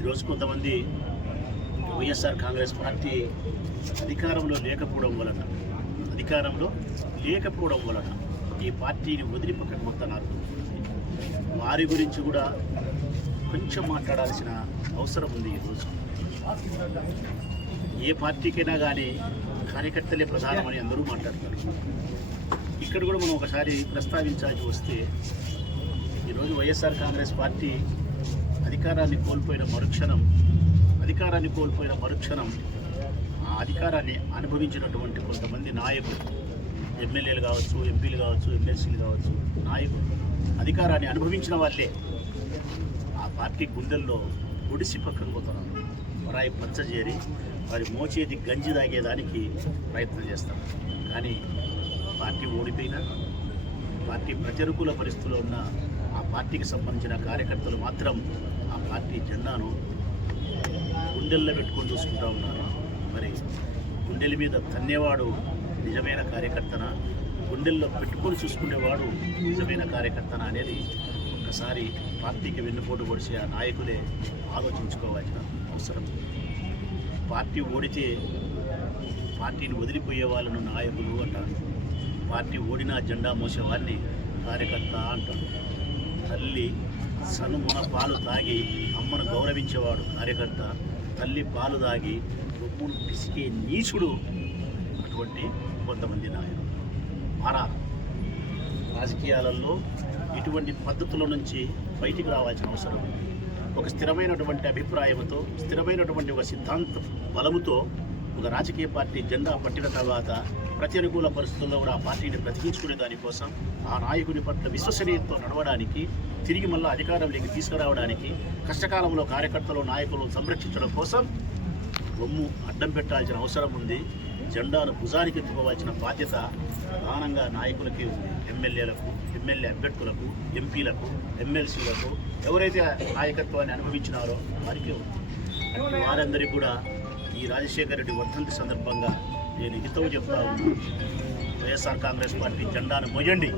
ఈరోజు కొంతమంది వైఎస్ఆర్ కాంగ్రెస్ పార్టీ అధికారంలో లేకపోవడం వలన ఈ పార్టీని వదిలి పక్కన పోతున్నారు. వారి గురించి కూడా కొంచెం మాట్లాడాల్సిన అవసరం ఉంది. ఈరోజు ఏ పార్టీకైనా కానీ కార్యకర్తలే ప్రధానమని అందరూ మాట్లాడతారు. ఇక్కడ కూడా మనం ఒకసారి ప్రస్తావించాల్సి వస్తే, ఈరోజు వైఎస్ఆర్ కాంగ్రెస్ పార్టీ అధికారాన్ని కోల్పోయిన మరుక్షణం ఆ అధికారాన్ని అనుభవించినటువంటి కొంతమంది నాయకులు, ఎమ్మెల్యేలు కావచ్చు, ఎంపీలు కావచ్చు, ఎమ్మెల్సీలు కావచ్చు, నాయకులు అధికారాన్ని అనుభవించిన వాళ్ళే ఆ పార్టీ గుండెల్లో ఒడిసి పక్కన పోతున్నారు. పరాయి పంచజేరి వారి మోచేతి గంజి తాగేదానికి ప్రయత్నం చేస్తారు. కానీ పార్టీ ఓడిపోయినా, పార్టీ ప్రతికూల పరిస్థితుల్లో ఉన్న ఆ పార్టీకి సంబంధించిన కార్యకర్తలు మాత్రం ఆ పార్టీ జెండాను గుండెల్లో పెట్టుకొని చూసుకుంటూ ఉన్నారు. మరి గుండెల మీద తన్నేవాడు నిజమైన కార్యకర్తన, గుండెల్లో పెట్టుకొని చూసుకునేవాడు నిజమైన కార్యకర్తన అనేది ఒక్కసారి పార్టీకి వెన్నుపోటు పొడిచి ఆ నాయకులే ఆలోచించుకోవాల్సిన అవసరం. పార్టీ ఓడితే పార్టీని వదిలిపోయే వాళ్ళను నాయకులు అంటారు. పార్టీ ఓడినా జెండా మోసేవాడిని కార్యకర్త అంటారు. తల్లి సనుమున పాలు తాగి అమ్మను గౌరవించేవాడు కార్యకర్త. తల్లి పాలు తాగి రొమ్మును పిసికే నీచుడు అటువంటి కొంతమంది నాయకులు. మారాలి. రాజకీయాలలో ఇటువంటి పద్ధతుల నుంచి బయటికి రావాల్సిన అవసరం. ఒక స్థిరమైనటువంటి అభిప్రాయంతో, స్థిరమైనటువంటి ఒక సిద్ధాంత బలముతో ఒక రాజకీయ పార్టీ జెండా పట్టిన తర్వాత ప్రతికూల పరిస్థితుల్లో కూడా ఆ పార్టీని బ్రతికించుకునే దానికోసం, ఆ నాయకుని పట్ల విశ్వసనీయతతో నడవడానికి, తిరిగి మళ్ళీ అధికారంలోకి తీసుకురావడానికి, కష్టకాలంలో కార్యకర్తలు, నాయకులు సంరక్షించడం కోసం రొమ్ము అడ్డం పెట్టాల్సిన అవసరం ఉంది. జెండాను భుజానికి ఎత్తుకోవాల్సిన బాధ్యత ప్రధానంగా నాయకులకి ఉంది. ఎమ్మెల్యేలకు, ఎమ్మెల్యే అభ్యర్థులకు, ఎంపీలకు, ఎమ్మెల్సీలకు, ఎవరైతే నాయకత్వాన్ని అనుభవించినారో వారికి ఉంది. అటు వారందరికీ కూడా ఈ రాజశేఖర రెడ్డి వర్ధంతి సందర్భంగా నేను హితవు చెప్తా ఉన్నాను. వైఎస్ఆర్ కాంగ్రెస్ పార్టీ జెండాను మోయండి.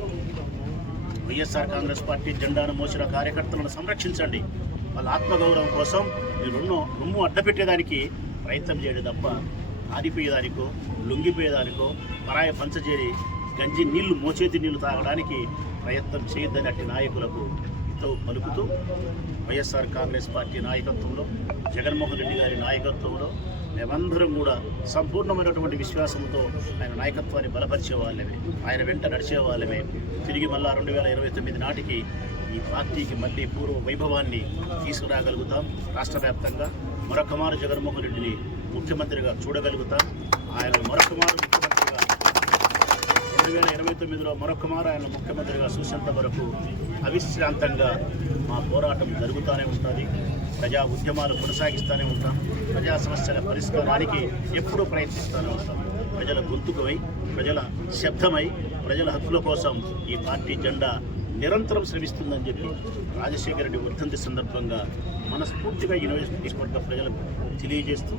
వైఎస్ఆర్ కాంగ్రెస్ పార్టీ జెండాను మోసిన కార్యకర్తలను సంరక్షించండి. వాళ్ళ ఆత్మగౌరవం కోసం మీరు రొమ్ము అడ్డపెట్టేదానికి ప్రయత్నం చేయడం తప్ప ఆడిపోయేదానికో, లొంగిపోయేదానికో, పరాయ పంచజేరి గంజి నీళ్లు, మోచేతి నీళ్లు తాగడానికి ప్రయత్నం చేయొద్దని అట్టి నాయకులకు హితవు పలుకుతూ, వైఎస్ఆర్ కాంగ్రెస్ పార్టీ నాయకత్వంలో, జగన్మోహన్ రెడ్డి గారి నాయకత్వంలో మేమందరం కూడా సంపూర్ణమైనటువంటి విశ్వాసంతో ఆయన నాయకత్వాన్ని బలపరిచే వాళ్ళమే, ఆయన వెంట నడిచే వాళ్ళమే. తిరిగి మళ్ళా 2029 నాటికి ఈ పార్టీకి మళ్ళీ పూర్వ వైభవాన్ని తీసుకురాగలుగుతాం. రాష్ట్ర వ్యాప్తంగా మరొక మారు జగన్మోహన్ రెడ్డిని ముఖ్యమంత్రిగా చూడగలుగుతాం. ఆయన మరొక మారు ముఖ్యమంత్రిగా 2029లో మరొక మారు ఆయన ముఖ్యమంత్రిగా చూసేంత వరకు అవిశ్రాంతంగా మా పోరాటం జరుగుతూనే ఉంటుంది. ప్రజా ఉద్యమాలు కొనసాగిస్తూనే ఉంటాం. ప్రజా సమస్యల పరిష్కారానికి ఎప్పుడూ ప్రయత్నిస్తూనే ఉంటాం. ప్రజల గొంతుకమై, ప్రజల శబ్దమై, ప్రజల హక్కుల కోసం ఈ పార్టీ జెండా నిరంతరం శ్రమిస్తుందని చెప్పి రాజశేఖర రెడ్డి వర్ధంతి సందర్భంగా మనస్ఫూర్తిగా ఈ నియోజకవర్గ ప్రజలకు తెలియజేస్తూ